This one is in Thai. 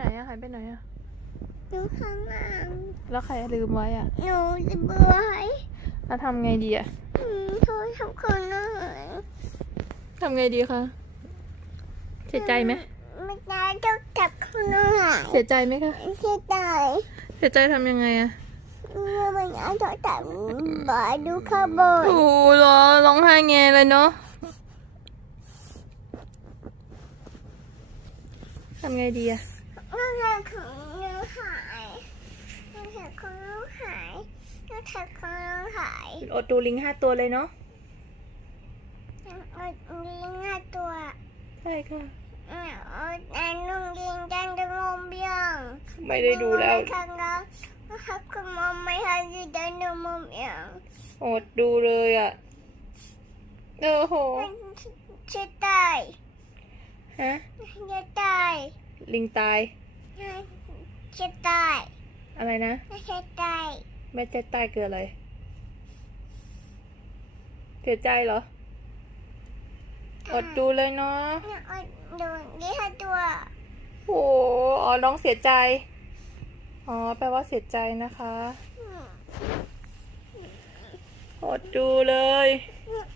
ไหนอะหายไปไหนอะอยู่ข้างล่างแล้วใครลืมไว้อะหนูจะเบื่อให้แล้วทำไงดีอะอืมโทรทำคนหน่อยทำไงดีคะเสียใจไหมไม่ได้ต้องจับคนหน่อยเสียใจไหมคะเสียใจเสียใจทำยังไงอะเมื่อวันนี้ต้องจับบ่อยดูขบวนโอ้เหรอร้องไห้แงเลยเนาะทำไงดีอะ เมื่อไหร่ของหนูหายเมื่อไหร่ของหนูหายเมื่อไหร่ของหนูหายอดดูลิงห้าตัวเลยเนาะเอาลิงห้าตัวใช่ค่ะเอาแต่ลุงลิงจันจะงมเบี้ยงไม่ได้ดูแล้วข้างล่างนะคะคุณมอมไม่ให้ดิฉันดูมุมเอียงอดดูเลยอะโอ้โหจะตายฮะจะตาย ลิงตายจะตายอะไรนะจะตายแม่เจ๊ตายเกิดอะไรเสียใจเหรอ อดดูเลยเนาะดูนี่ค่ะตัวโอ้อ๋อน้องเสียใจ อ๋อ แปลว่าเสียใจนะคะ อดดูเลยดูดู